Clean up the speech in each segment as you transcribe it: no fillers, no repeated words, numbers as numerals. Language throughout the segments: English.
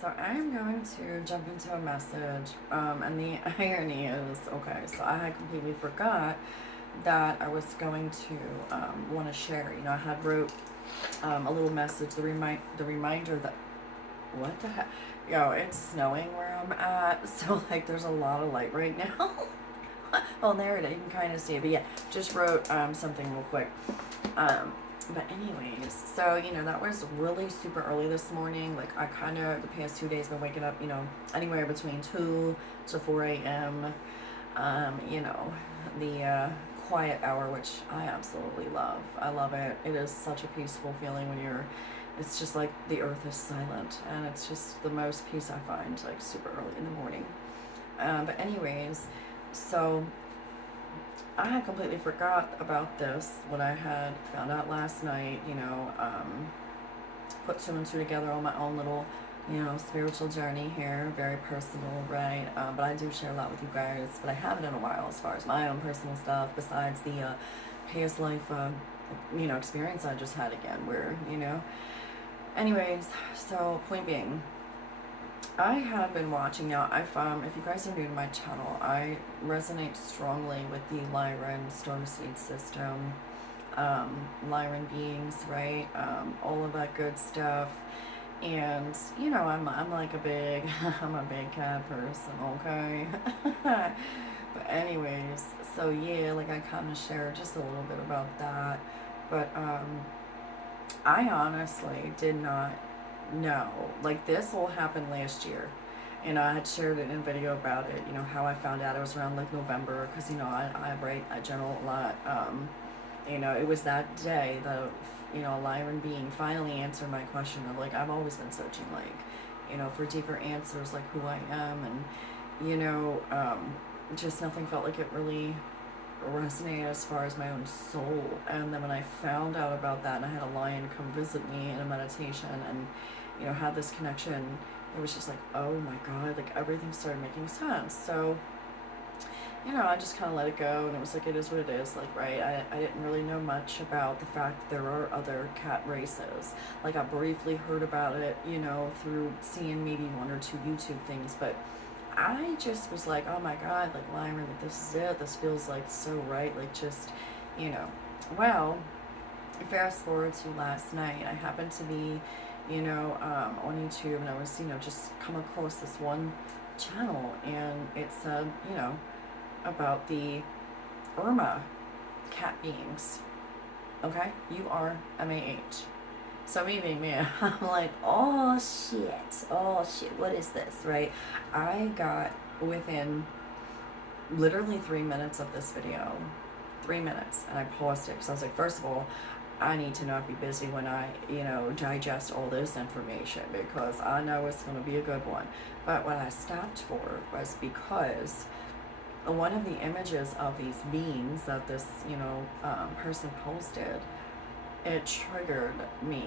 so I'm going to jump into a message, and the irony is, okay, so I had completely forgot that I was going to want to share. I had wrote a little message, the reminder that what the heck, it's snowing where I'm at, so like there's a lot of light right now. Well, there it is. You can kind of see it, but yeah, just wrote something real quick. But anyways, so that was really super early this morning. Like I kind of the past 2 days been waking up, anywhere between 2 to 4 a.m. The quiet hour, which I absolutely love. I love it. It is such a peaceful feeling when it's just like the earth is silent, and it's just the most peace I find, like super early in the morning. But anyways, so I had completely forgot about this, what I had found out last night, put two and two together on my own little, spiritual journey here, very personal, right? But I do share a lot with you guys, but I haven't in a while as far as my own personal stuff, besides the past life, experience I just had again, where, anyways, so point being, I have been watching now. If you guys are new to my channel, I resonate strongly with the Lyran starseed system, Lyran beings, right? All of that good stuff. And I'm like a big I'm a big cat person, okay? But anyways, so yeah, like I kind of share just a little bit about that. But I honestly did not know. Like this all happened last year. And I had shared it in a video about it, how I found out. It was around like November, because, I journal a lot. It was that day that, Lyran being finally answered my question of like, I've always been searching, like, for deeper answers, like who I am. And, just nothing felt like it really resonated as far as my own soul. And then when I found out about that, and I had a lion come visit me in a meditation, and had this connection, it was just like, oh my god, like everything started making sense. So I just kind of let it go, and it was like, it is what it is, like, right? I didn't really know much about the fact that there are other cat races. Like I briefly heard about it, through seeing maybe one or two YouTube things, but I just was like, oh my god, like Lyra, like this is it, this feels like so right, like just, well, fast forward to last night, I happened to be, on YouTube, and I was, just come across this one channel, and it said, about the Urmah cat beings, okay, URMAH. So me being me, I'm like, oh shit, what is this, right? I got within literally 3 minutes of this video, 3 minutes, and I paused it because I was like, first of all, I need to not be busy when I, digest all this information, because I know it's going to be a good one. But what I stopped for was because one of the images of these beings that this, person posted, it triggered me,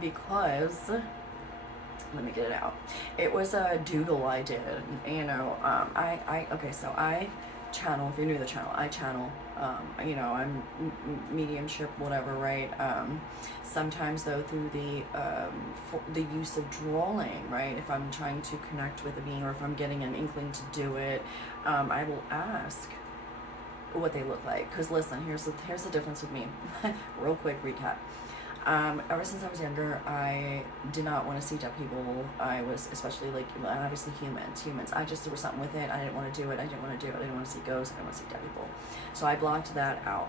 because let me get it out. It was a doodle I did, okay, so I channel, if you're new to the channel, I channel, I'm mediumship, whatever, right? Sometimes though through the use of drawing, right? If I'm trying to connect with a being, or if I'm getting an inkling to do it, I will ask what they look like. Because listen, here's the difference with me. Real quick recap. Ever since I was younger, I did not want to see dead people. I was, especially like, obviously humans. There was something with it. I didn't want to do it. I didn't want to see ghosts. I didn't want to see dead people. So I blocked that out,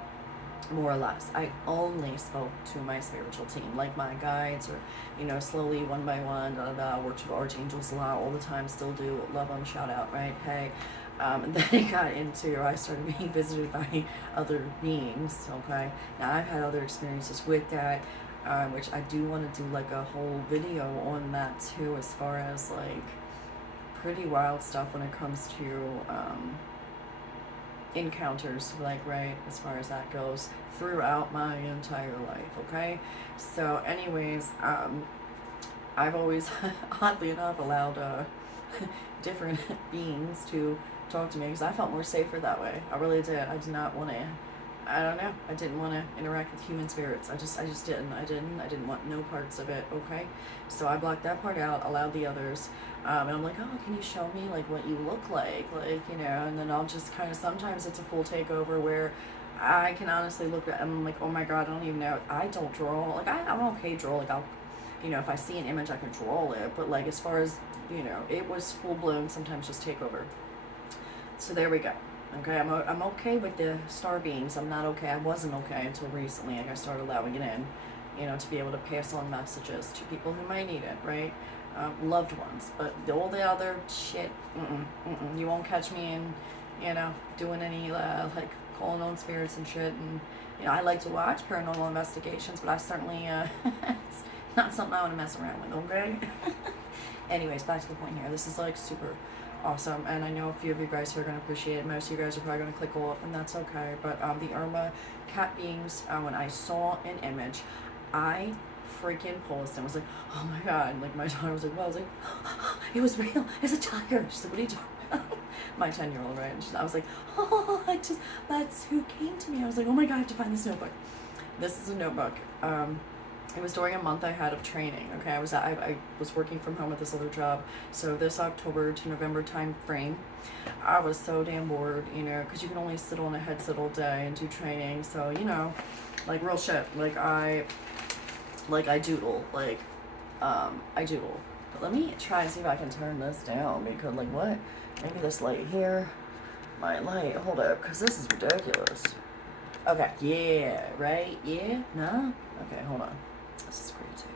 more or less. I only spoke to my spiritual team, like my guides, or, slowly, one by one, worked with archangels a lot, all the time, still do, love them, shout out, right? Hey. And then I started being visited by other beings, okay? Now, I've had other experiences with that, which I do want to do like a whole video on that too, as far as like pretty wild stuff when it comes to encounters, like, right, as far as that goes, throughout my entire life, okay? So anyways, I've always, oddly enough, allowed different beings to talk to me, because I felt more safer that way. I really did. I did not want to I don't know. I didn't want to interact with human spirits. I just didn't. I didn't want no parts of it. Okay, so I blocked that part out. Allowed the others. And I'm like, oh, can you show me like what you look like, you know? And then I'll just kind of. Sometimes it's a full takeover where I can honestly look at. I'm like, oh my god, I don't even know. I don't draw. Like I'm okay draw. Like I'll, you know, if I see an image, I can draw it. But like as far as you know, it was full blown. Sometimes just takeover. So there we go. Okay, I'm okay with the star beings. I'm not okay. I wasn't okay until recently. Like I started allowing it in, you know, to be able to pass on messages to people who might need it, right? Loved ones. But all the other shit, you won't catch me in, you know, doing any like calling on spirits and shit. And you know, I like to watch paranormal investigations, but I certainly it's not something I want to mess around with. Okay. Anyways, back to the point here. This is like super awesome, and I know a few of you guys who are going to appreciate it. Most of you guys are probably going to click off, and that's okay. But the Urmah cat beings, when I saw an image, I freaking paused and was like, oh my god. Like my daughter was like, well, I was like, oh, it was real, it's a tiger. She's like, what are you talking about? My 10-year-old, right? And I was like, oh, that's who came to me. I was like, oh my god, I have to find this notebook. This is a notebook. It was during a month I had of training. Okay, I was working from home at this other job, so this October to November time frame, I was so damn bored, you know, because you can only sit on a headset all day and do training. So you know, like real shit. I doodle, I doodle. But let me try and see if I can turn this down because like what? Maybe this light here, my light. Hold up, because this is ridiculous. Okay, yeah, right, yeah, no, okay, hold on. This is crazy.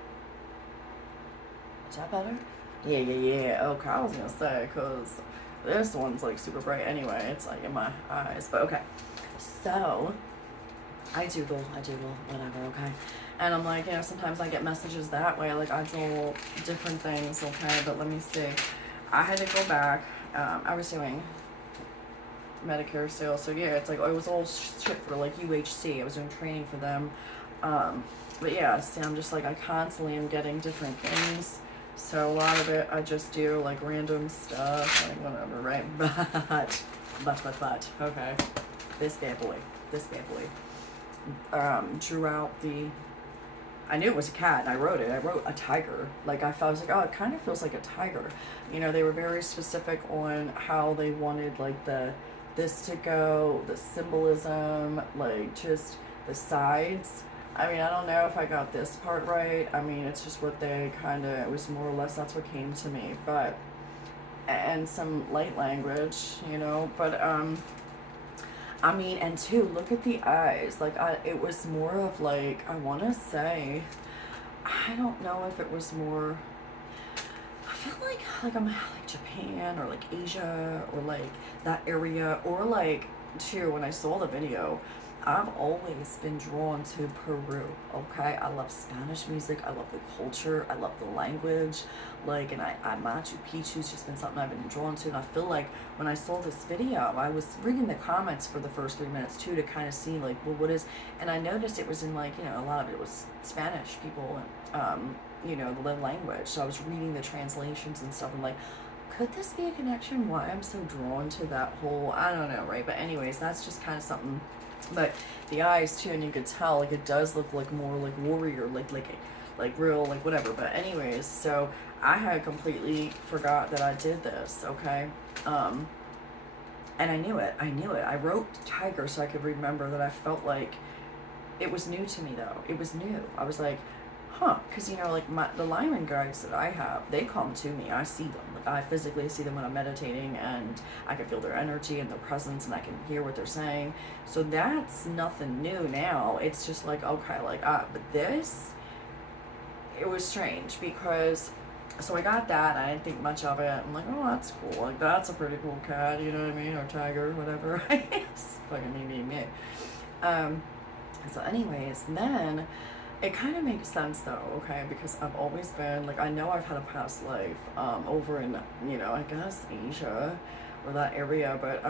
Is that better? Yeah. Okay, I was gonna say, because this one's like super bright anyway. It's like in my eyes, but okay. So, I doodle, whatever, okay? And I'm like, you know, sometimes I get messages that way. Like, I draw different things, okay? But let me see. I had to go back. I was doing Medicare still, so yeah, it's like it was all shit for like UHC. I was doing training for them, but yeah, see, I'm just like I constantly am getting different things, so a lot of it I just do like random stuff, like whatever, right? But okay, this bad boy drew out the. I knew it was a cat, and I wrote it. I wrote a tiger. Like I was like, oh, it kind of feels like a tiger. You know, they were very specific on how they wanted like this to go, the symbolism, like just the sides. I mean, I don't know if I got this part right. I mean, it's just what they kind of, it was more or less that's what came to me. But, and some light language, you know, but, I mean, and two, look at the eyes. Like, it was more of like, I want to say, I don't know if it was more, I feel like I'm like Japan or like Asia or like that area, or like too, when I saw the video, I've always been drawn to Peru, okay? I love Spanish music, I love the culture, I love the language, like, and I Machu Picchu's just been something I've been drawn to, and I feel like when I saw this video, I was reading the comments for the first 3 minutes too to kind of see like, well, what is, and I noticed it was in like, you know, a lot of it was Spanish people, and, you know, the language, so I was reading the translations and stuff, and like, could this be a connection why I'm so drawn to that whole, I don't know, right? But anyways, that's just kind of something. But the eyes too, and you could tell like it does look like more like warrior, like real, like whatever. But anyways, so I had completely forgot that I did this, okay? And I knew it. I wrote tiger so I could remember that. I felt like it was new to me though. It was new. I was like, huh, because you know, like the lineman guides that I have, they come to me. I see them. Like I physically see them when I'm meditating, and I can feel their energy and their presence, and I can hear what they're saying. So that's nothing new now. It's just like, okay, like but this, it was strange because. So I got that, I didn't think much of it. I'm like, oh, that's cool. Like, that's a pretty cool cat, you know what I mean? Or tiger, whatever. It's fucking me. So anyways, then it kind of makes sense though, okay? Because I've always been, like, I know I've had a past life over in, you know, I guess Asia or that area, but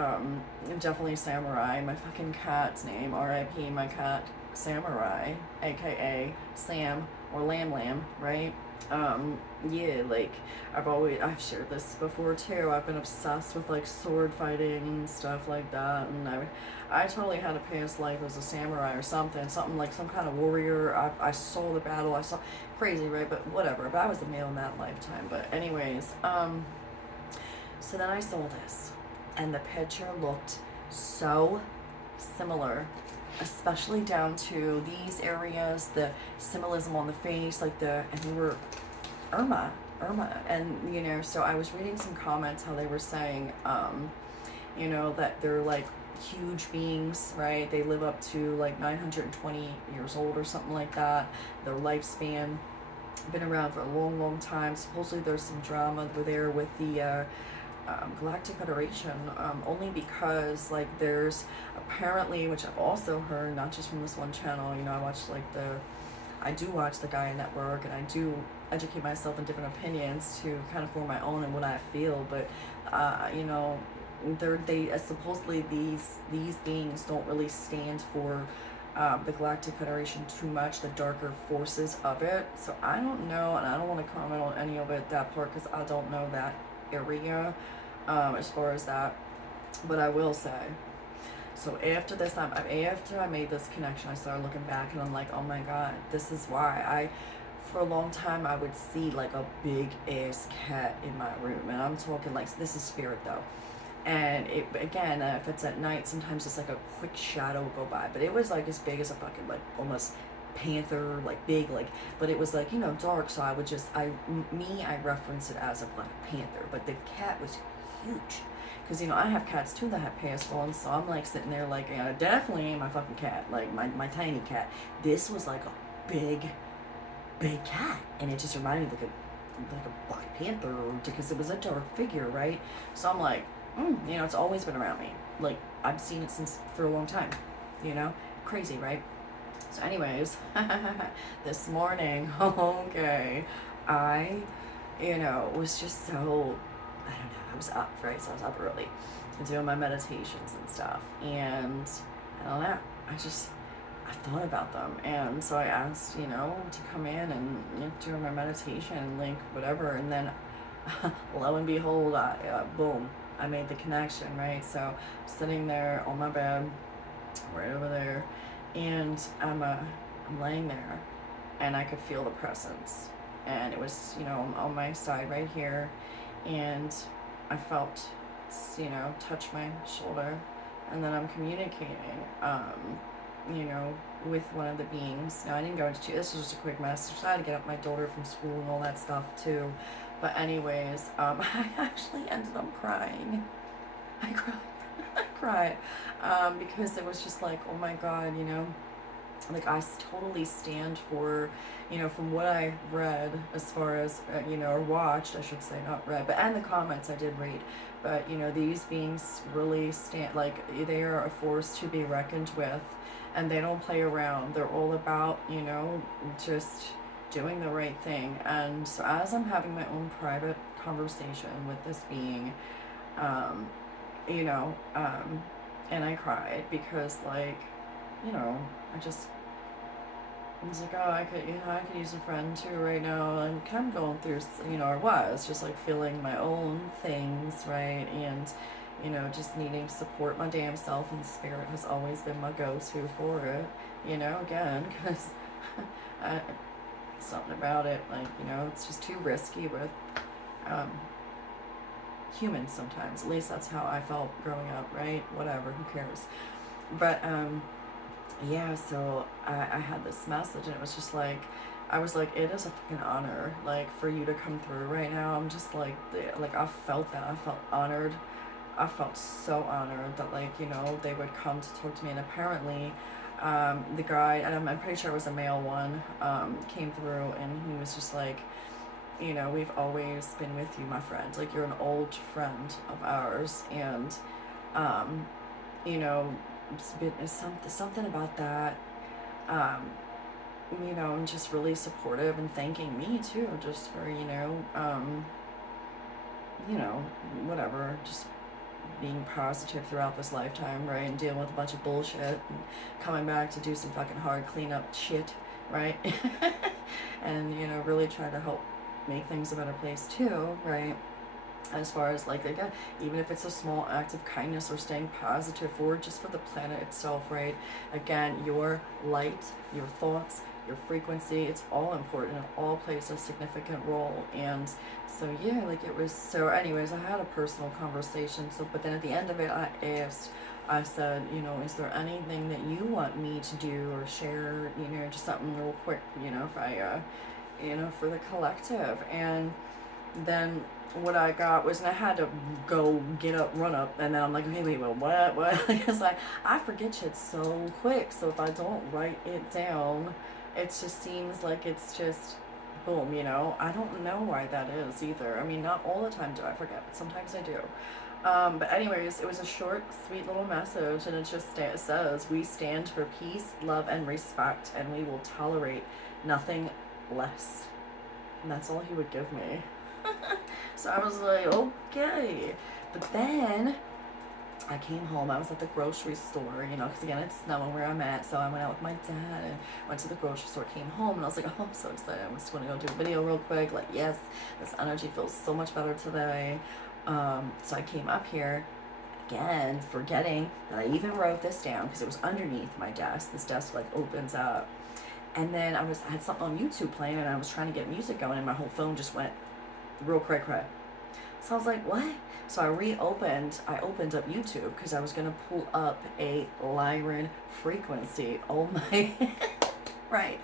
definitely samurai. My fucking cat's name, R.I.P. my cat, Samurai, aka Sam or Lamb, right? Yeah, like I've shared this before too. I've been obsessed with like sword fighting and stuff like that, and I totally had a past life as a samurai or something like some kind of warrior. I saw the battle. I saw crazy, right? But whatever. But I was a male in that lifetime. But anyways, so then I saw this, and the picture looked so similar, especially down to these areas, the symbolism on the face, like and we were Urmah, and so I was reading some comments how they were saying, that they're like huge beings, right? They live up to like 920 years old or something like that. Their lifespan been around for a long, long time. Supposedly there's some drama over there with the Galactic Federation, only because like there's apparently, which I've also heard, not just from this one channel, I do watch the Gaia Network, and I do educate myself in different opinions to kind of form my own and what I feel, but they supposedly these beings don't really stand for the Galactic Federation too much, the darker forces of it. So I don't know, and I don't want to comment on any of it, that part, because I don't know that area as far as that. But I will say, so after this time, after I made this connection, I started looking back, and I'm like, oh my god, this is why for a long time, I would see like a big ass cat in my room, and I'm talking like, this is spirit though. And it, again, if it's at night, sometimes it's like a quick shadow will go by, but it was like as big as a fucking, like, almost panther, like big, like, but it was like, dark, so I would I reference it as a Black Panther, but the cat was huge. Because, I have cats too that have passed on, so I'm like sitting there like, definitely ain't my fucking cat, like my tiny cat. This was like a big cat, and it just reminded me like a Black Panther, because it was a dark figure, right? So I'm like, it's always been around me. Like, I've seen it for a long time, crazy, right? So anyways, this morning, okay, I, was just so, I don't know, I was up, right? So I was up early doing my meditations and stuff, and I don't know, I thought about them, and so I asked, to come in and do my meditation, like, whatever, and then lo and behold, boom, I made the connection, right? So sitting there on my bed, right over there, and I'm laying there, and I could feel the presence, and it was, on my side right here, and I felt, touch my shoulder, and then I'm communicating, with one of the beings. Now, I didn't go into this was just a quick message. I had to get up my daughter from school and all that stuff too. But anyways, I actually ended up crying. I cried. I cried. Because it was just like, oh my god, like I totally stand for, from what I read as far as, or watched, I should say, not read, but and the comments I did read. But, these beings really stand, like, they are a force to be reckoned with, and they don't play around. They're all about, just doing the right thing. And so as I'm having my own private conversation with this being, you know, and I cried because, like, I was like, oh, I could use a friend too right now. I'm kind of going through, or was just like feeling my own things, right? And, just needing support. My damn self and spirit has always been my go-to for it, again, because something about it, like, it's just too risky with humans sometimes. At least that's how I felt growing up, right? Whatever, who cares? But, yeah, so I had this message, and it was just like, I was like, it is a fucking honor, like, for you to come through right now. I'm just like, I felt that. I felt honored. I felt so honored that, like, they would come to talk to me. And apparently, the guy, and I'm pretty sure it was a male one, came through, and he was just like, we've always been with you, my friend. Like, you're an old friend of ours. And, something about that, and just really supportive and thanking me too, just for, whatever, just being positive throughout this lifetime, right, and dealing with a bunch of bullshit and coming back to do some fucking hard cleanup shit, right, and, really try to help make things a better place too, right? As far as like, again, even if it's a small act of kindness or staying positive or just for the planet itself, right? Again, your light, your thoughts, your frequency, it's all important. It all plays a significant role. And so yeah, like it was, so anyways, I had a personal conversation. So but then at the end of it, I said, you know, is there anything that you want me to do or share, you know, just something real quick, you know, if I you know, for the collective. And then what I got was, and I had to go get up, run up, and then I'm like, okay, wait, well, what? Because I forget shit so quick. So if I don't write it down, it just seems like it's just boom, you know. I don't know why that is either. I mean, not all the time do I forget, but sometimes I do. But anyways, it was a short, sweet little message, and it just says, we stand for peace, love, and respect, and we will tolerate nothing less. And that's all he would give me. So I was like, okay. But then I came home. I was at the grocery store, you know, because again, it's snowing where I'm at. So I went out with my dad and went to the grocery store, came home, and I was like, oh, I'm so excited. I'm just going to go do a video real quick. Like, yes, this energy feels so much better today. So I came up here, again, forgetting that I even wrote this down because it was underneath my desk. This desk, like, opens up. And then I had something on YouTube playing, and I was trying to get music going, and my whole phone just went real cray. So I was like, what? So I opened up YouTube because I was going to pull up a Lyran frequency. Oh my, right.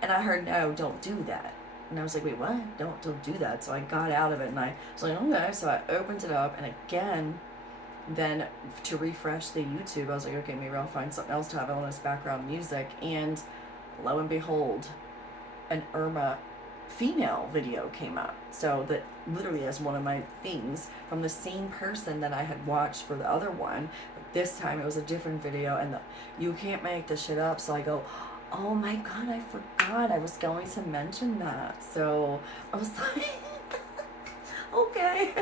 And I heard, no, don't do that. And I was like, wait, what? Don't do that. So I got out of it, and I was like, okay. So I opened it up, and again, then to refresh the YouTube, I was like, okay, maybe I'll find something else to have on this background music. And lo and behold, an Urmah female video came up. So that literally is one of my things from the same person that I had watched for the other one, but this time it was a different video, and you can't make this shit up. So I go, oh my god, I forgot I was going to mention that. So I was like, okay,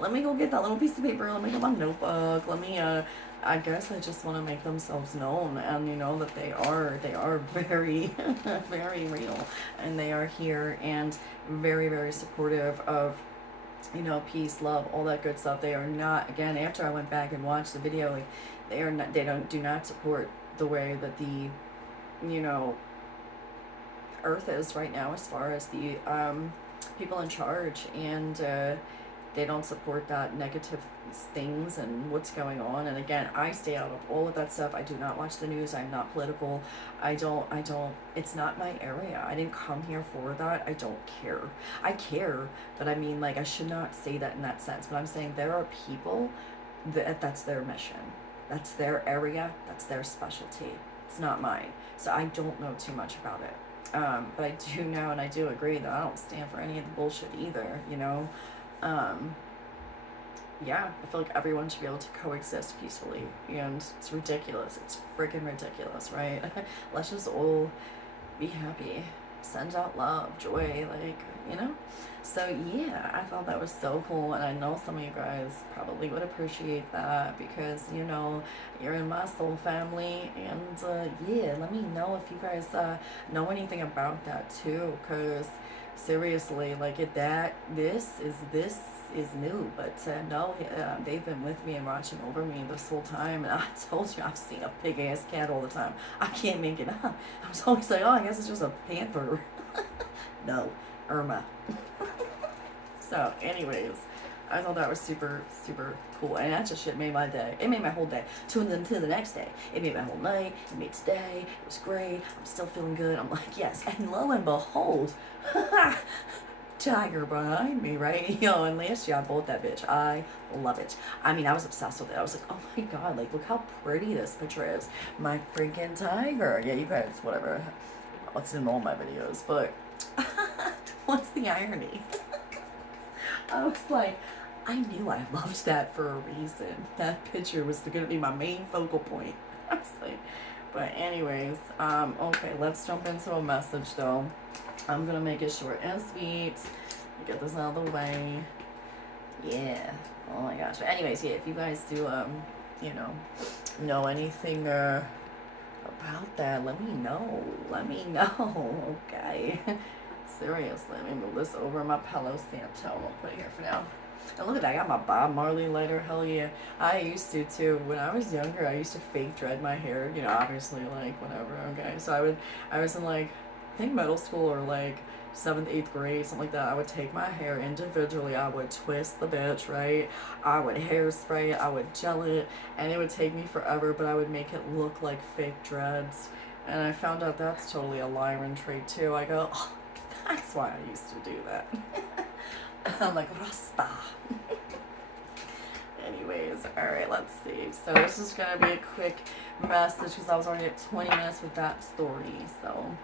let me go get that little piece of paper, let me get my notebook, let me I guess I just want to make themselves known, and you know that they are very very real, and they are here and very, very supportive of, you know, peace, love, all that good stuff. They are not, again, after I went back and watched the video, like do not support the way that the, you know, earth is right now as far as the people in charge, and they don't support that negative things and what's going on. And again, I stay out of all of that stuff. I do not watch the news. I'm not political. I don't, it's not my area. I didn't come here for that. I don't care. I care, but I mean, like, I should not say that in that sense, but I'm saying there are people that's their mission. That's their area. That's their specialty. It's not mine. So I don't know too much about it. But I do know, and I do agree that I don't stand for any of the bullshit either, you know? Yeah, I feel like everyone should be able to coexist peacefully, and it's ridiculous. It's freaking ridiculous, right? Let's just all be happy, send out love, joy, like, you know? So yeah, I thought that was so cool, and I know some of you guys probably would appreciate that because, you know, you're in my soul family, and yeah, let me know if you guys know anything about that too, because seriously, like, this is new, but no, they've been with me and watching over me this whole time, and I told you I've seen a big ass cat all the time. I can't make it up. I was always like, oh, I guess it's just a panther. No, Urmah. So anyways, I thought that was super, super cool, and that just shit made my day. It made my whole day. To the next day. It made my whole night. It made today. It was great. I'm still feeling good. I'm like, yes. And lo and behold, tiger behind me, right? You know, and last year I bought that bitch. I love it. I mean, I was obsessed with it. I was like, oh my god, like, look how pretty this picture is. My freaking tiger. Yeah, you guys, whatever. It's in all my videos, but what's the irony? I was like, I knew I loved that for a reason. That picture was going to be my main focal point. I was like, but anyways, okay, let's jump into a message though. I'm going to make it short and sweet. Get this out of the way. Yeah. Oh my gosh. But anyways, yeah, if you guys do, you know anything, about that, let me know. Okay. Seriously, let me move this over my Palo Santo. I'll put it here for now. And look at that, I got my Bob Marley lighter. Hell yeah. I used to too. When I was younger, I used to fake dread my hair. You know, obviously, like, whatever. Okay. So I was in like, I think middle school or like 7th, 8th grade, something like that. I would take my hair individually. I would twist the bitch, right? I would hairspray it. I would gel it. And it would take me forever, but I would make it look like fake dreads. And I found out that's totally a Lyran trait too. I go, oh, that's why I used to do that. I'm like, Rasta. Anyways, alright, let's see. So this is going to be a quick message because I was already at 20 minutes with that story. So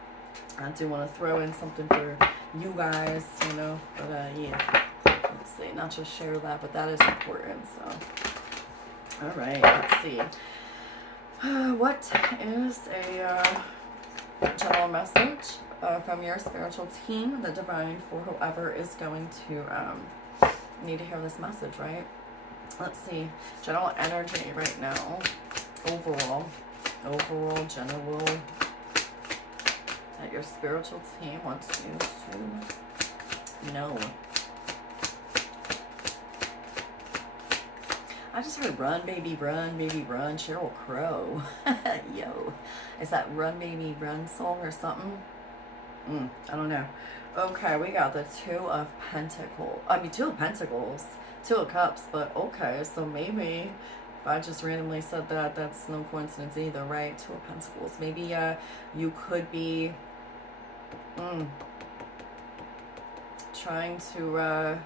I do want to throw in something for you guys, you know. But yeah, let's see. Not just share that, but that is important. So, alright, let's see. What is a general message from your spiritual team, the divine, for whoever is going to need to hear this message, right? Let's see. General energy right now. Overall, general, that your spiritual team wants you to know. I just heard run, baby, run, Sheryl Crow. Yo. Is that Run, Baby, Run song or something? I don't know. Okay, we got the Two of Pentacles. Two of Pentacles. Two of Cups, but okay, so maybe if I just randomly said that, that's no coincidence either, right? Two of Pentacles. Maybe you could be trying to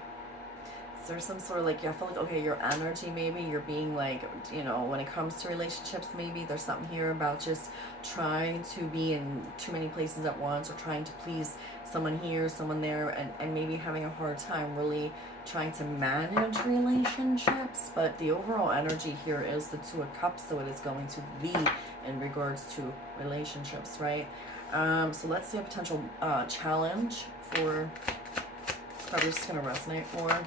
is there some sort of like, I feel like, okay, your energy, maybe you're being like, you know, when it comes to relationships, maybe there's something here about just trying to be in too many places at once, or trying to please someone here, someone there, and maybe having a hard time really trying to manage relationships. But the overall energy here is the Two of Cups, so it is going to be in regards to relationships, right? So let's see a potential challenge for probably just going to resonate more.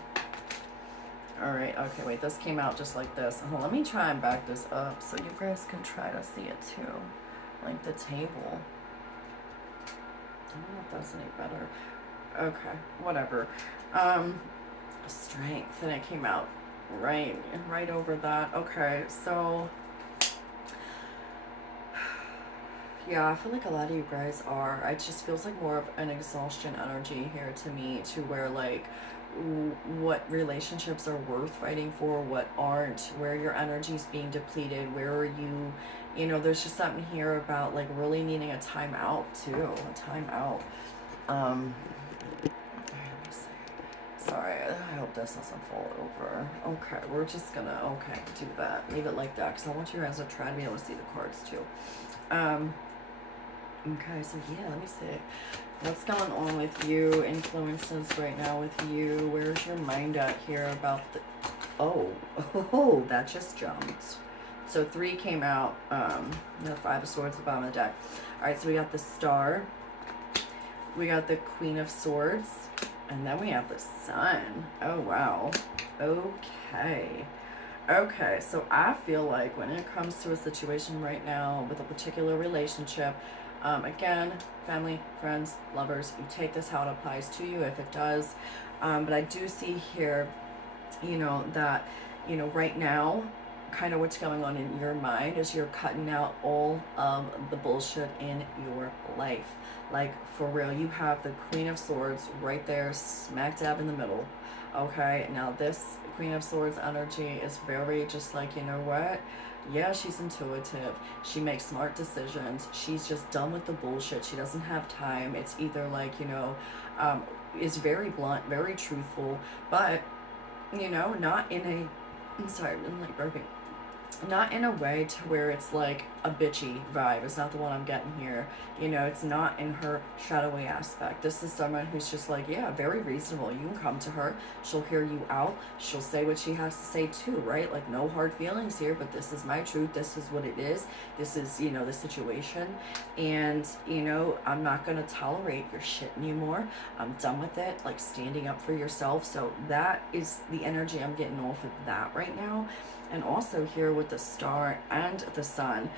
Alright, okay, wait, this came out just like this. Oh, let me try and back this up so you guys can try to see it too. Like the table. I don't know if that's any better. Okay, whatever. Strength, and it came out right over that. Okay, so yeah, I feel like a lot of you guys are. It just feels like more of an exhaustion energy here to me, to where like what relationships are worth fighting for, what aren't, where your energy's being depleted, where are you, you know, there's just something here about like really needing a time out too, a time out. Let me see. Sorry, I hope this doesn't fall over. Okay, we're just gonna, okay, do that. Leave it like that, because I want you guys to try to be able to see the cards too. Okay, so yeah, let me see. What's going on with you? Influences right now with you. Where's your mind at here about the... Oh, that just jumped. So 3 came out. The 5 of Swords at the bottom of the deck. Alright, so we got the Star. We got the Queen of Swords. And then we have the Sun. Oh, wow. Okay. Okay, so I feel like when it comes to a situation right now with a particular relationship, again, family, friends, lovers, you take this how it applies to you, if it does. But I do see here, you know, that, you know, right now, kind of what's going on in your mind is you're cutting out all of the bullshit in your life. Like, for real, you have the Queen of Swords right there, smack dab in the middle. Okay, now this Queen of Swords energy is very just like, you know what? Yeah, she's intuitive. She makes smart decisions. She's just done with the bullshit. She doesn't have time. It's either like, you know, is very blunt, very truthful, but, you know, not in a, I'm sorry, I'm like burping. Not in a way to where it's like a bitchy vibe. It's not the one I'm getting here. You know, it's not in her shadowy aspect. This is someone who's just like, yeah, very reasonable. You can come to her. She'll hear you out. She'll say what she has to say too, right? Like, no hard feelings here, but this is my truth. This is what it is. This is, you know, the situation. And, you know, I'm not going to tolerate your shit anymore. I'm done with it. Like, standing up for yourself. So that is the energy I'm getting off of that right now. And also here with the Star and the Sun,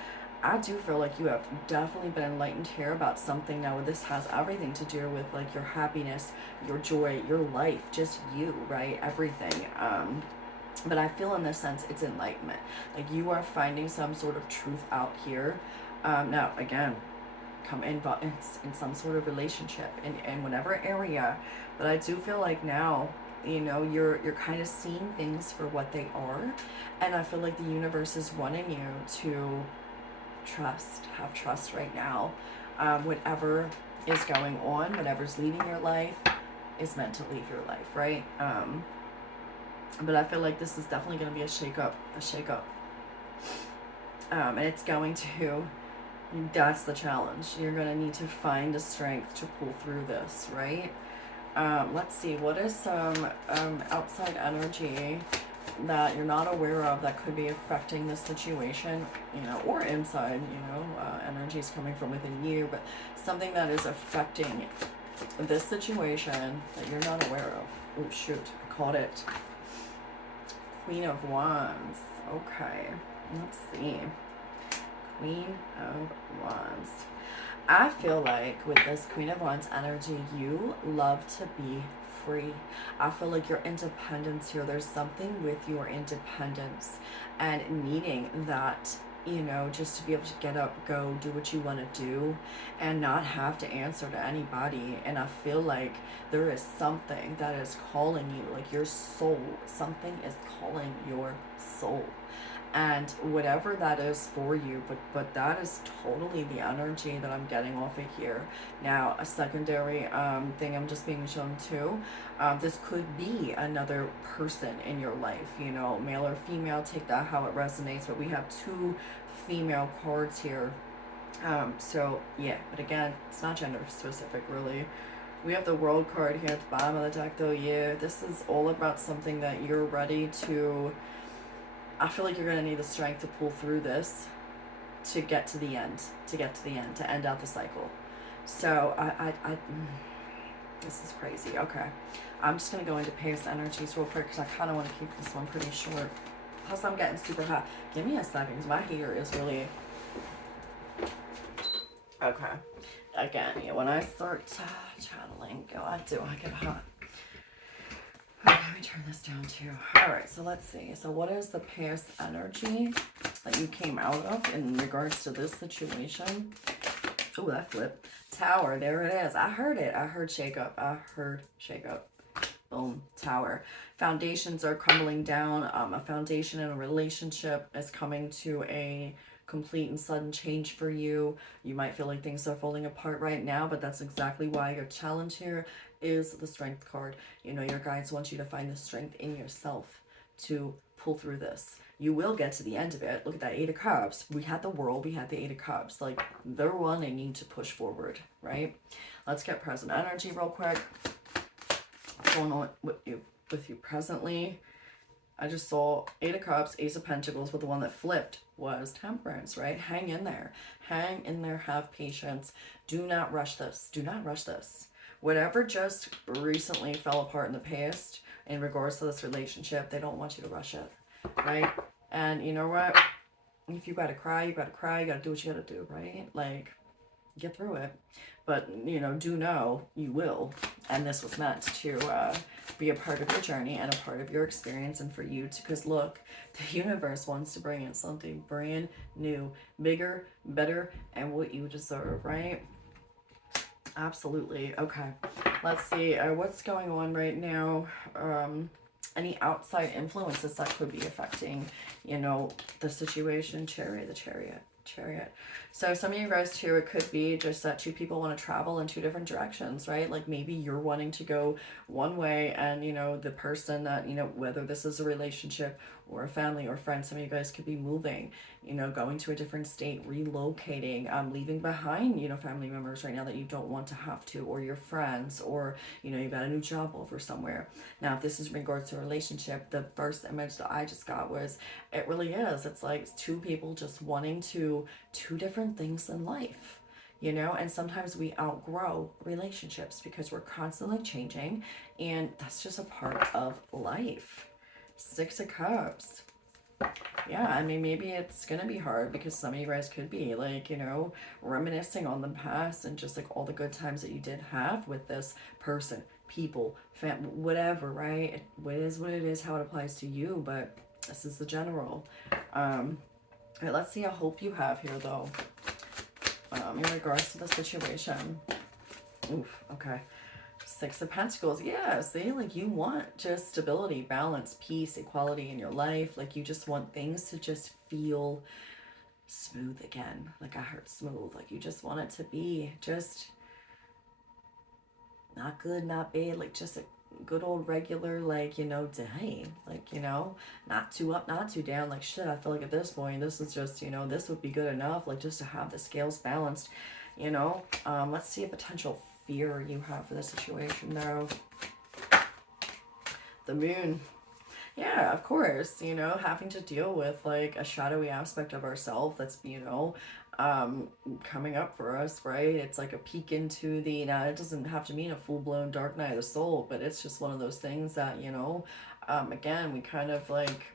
I do feel like you have definitely been enlightened here about something. Now this has everything to do with like your happiness, your joy, your life, just you, right? Everything. But I feel in this sense it's enlightenment. Like you are finding some sort of truth out here. Now again, come in some sort of relationship in whatever area. But I do feel like now, you know, you're kind of seeing things for what they are. And I feel like the universe is wanting you to have trust right now. Whatever is going on, whatever's leaving your life is meant to leave your life, right? But I feel like this is definitely going to be a shake up. And it's going to, that's the challenge. You're going to need to find the strength to pull through this, right? Let's see, what is some outside energy that you're not aware of that could be affecting this situation, you know, or inside, you know, energies coming from within you, but something that is affecting this situation that you're not aware of. Oh, shoot, I caught it. Queen of Wands. Okay, let's see. Queen of Wands. I feel like with this Queen of Wands energy, you love to be free. I feel like your independence here, there's something with your independence and needing that, you know, just to be able to get up, go, do what you want to do and not have to answer to anybody. And I feel like there is something that is calling you, like your soul, something is calling your soul. And whatever that is for you, but that is totally the energy that I'm getting off of here. Now a secondary thing I'm just being shown too, this could be another person in your life, you know, male or female, take that how it resonates, but we have two female cards here. So yeah, but again, it's not gender specific really. We have the World card here at the bottom of the deck though. Yeah, this is all about something that you're ready to, I feel like you're going to need the strength to pull through this to get to the end, to end out the cycle. So this is crazy. Okay. I'm just going to go into past energies real quick because I kind of want to keep this one pretty short. Plus I'm getting super hot. Give me a second because my heater is really... Okay. Again, yeah, when I start channeling, I get hot. Okay, let me turn this down too. Alright, so let's see. So what is the past energy that you came out of in regards to this situation? Oh, that flipped. Tower, there it is. I heard it. I heard shake up. Boom, tower. Foundations are crumbling down. A foundation in a relationship is coming to a complete and sudden change for you. You might feel like things are falling apart right now, but that's exactly why your challenge here is the strength card. You know, your guides want you to find the strength in yourself to pull through this. You will get to the end of it. Look at that Eight of Cups. We had the World, we had the Eight of Cups. Like, they're wanting you to push forward, right? Let's get present energy real quick. What's going on with you presently? I just saw Eight of Cups, Ace of Pentacles, but the one that flipped was Temperance, right? Hang in there. Hang in there. Have patience. Do not rush this. Do not rush this. Whatever just recently fell apart in the past in regards to this relationship, they don't want you to rush it, right? And you know what? If you gotta cry, you gotta cry. You gotta do what you gotta do, right? Like, get through it. But, you know, do know you will. And this was meant to be a part of your journey and a part of your experience and for you to, because look, the universe wants to bring in something brand new, bigger, better, and what you deserve, right? Absolutely. Okay. Let's see. What's going on right now? Any outside influences that could be affecting, you know, the situation. The chariot. So some of you guys too, it could be just that two people want to travel in two different directions, right? Like maybe you're wanting to go one way and, you know, the person that, you know, whether this is a relationship or a family or friend, some of you guys could be moving, you know, going to a different state, relocating, leaving behind, you know, family members right now that you don't want to have to, or your friends, or, you know, you got a new job over somewhere. Now, if this is in regards to a relationship, the first image that I just got was, it really is. It's like two people just wanting to, two different things in life, you know, and sometimes we outgrow relationships because we're constantly changing, and that's just a part of life. Six of Cups. Yeah, I mean, maybe it's gonna be hard because some of you guys could be like, reminiscing on the past and just like all the good times that you did have with this person, people, whatever, right? It is what it is, how it applies to you, but this is the general. Um, all right, let's see how hope you have here, though, in regards to the situation. Oof, okay. Six of Pentacles. Yeah, see, like you want just stability, balance, peace, equality in your life. Like you just want things to just feel smooth again. Like I heard smooth. Like you just want it to be just not good, not bad. Like just a good old regular, like, day. Like, not too up, not too down. Like shit, I feel like at this point, this is just, this would be good enough. Like just to have the scales balanced, Let's see a potential fear you have for the situation though. The moon. Yeah, of course, having to deal with like a shadowy aspect of ourselves that's, um, coming up for us, right? It's like a peek into the, now it doesn't have to mean a full blown dark night of the soul, but it's just one of those things that, again, we kind of like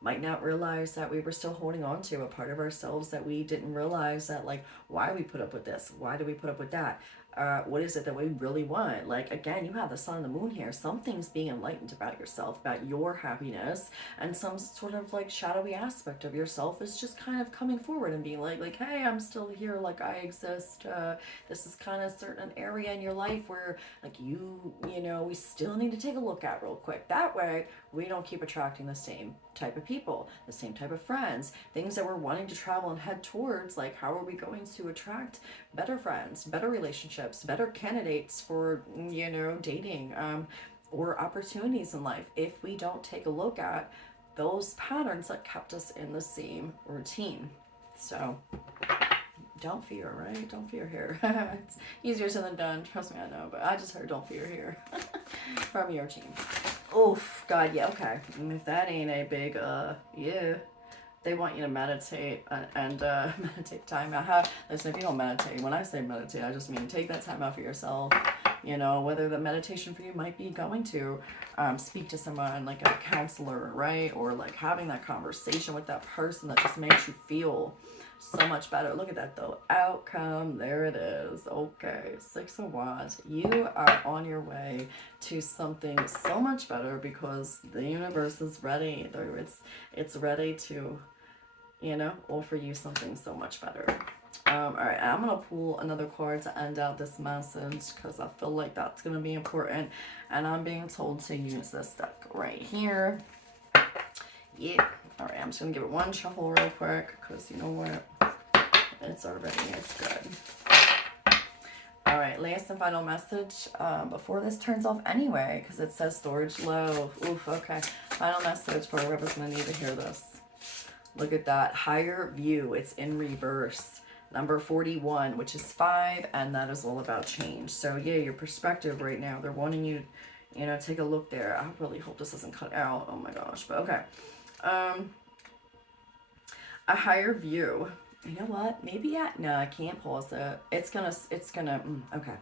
might not realize that we were still holding on to a part of ourselves that we didn't realize that, like, why we put up with this, why do we put up with that, what is it that we really want? Like, again, you have the sun and the moon here. Something's being enlightened about yourself, about your happiness, and some sort of like shadowy aspect of yourself is just kind of coming forward and being like, hey, I'm still here, like I exist. This is kind of certain area in your life where like we still need to take a look at real quick. That way we don't keep attracting the same type of people, the same type of friends, things that we're wanting to travel and head towards. Like, how are we going to attract better friends, better relationships, better candidates for, dating, or opportunities in life if we don't take a look at those patterns that kept us in the same routine? So, don't fear, right? Don't fear here. It's easier said than done. Trust me, I know. But I just heard don't fear here from your team. Oof, God, yeah, okay. If that ain't a big, yeah. They want you to meditate and meditate time out. Listen, if you don't meditate, when I say meditate, I just mean take that time out for yourself. Whether the meditation for you might be going to speak to someone like a counselor, right? Or like having that conversation with that person that just makes you feel so much better. Look at that though. Outcome. There it is. Okay. 6 of Wands. You are on your way to something so much better because the universe is ready. It's ready to, offer you something so much better. All right, I'm gonna pull another card to end out this message because I feel like that's gonna be important, and I'm being told to use this deck right here. Yeah. All right, I'm just gonna give it one shuffle real quick because you know what? It's good. All right, last and final message before this turns off anyway, because it says storage low. Oof. Okay. Final message for whoever's gonna need to hear this. Look at that. Higher view. It's in reverse. Number 41, which is 5, and that is all about change. So, yeah, your perspective right now, they're wanting you, take a look there. I really hope this doesn't cut out. Oh, my gosh. But, okay. A higher view. You know what? Maybe no, I can't pause it. Okay.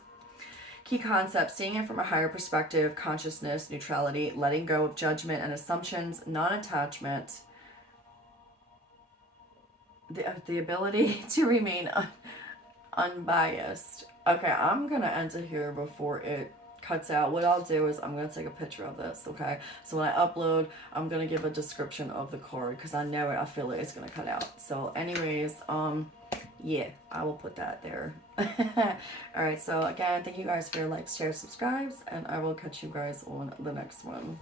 Key concept, seeing it from a higher perspective, consciousness, neutrality, letting go of judgment and assumptions, non-attachment, the ability to remain unbiased. Okay, I'm gonna enter here before it cuts out. What I'll do is I'm gonna take a picture of this, okay? So when I upload, I'm gonna give a description of the card because I know it, I feel it, it's gonna cut out. So anyways, yeah, I will put that there. Alright, so again, thank you guys for your likes, shares, subscribes, and I will catch you guys on the next one.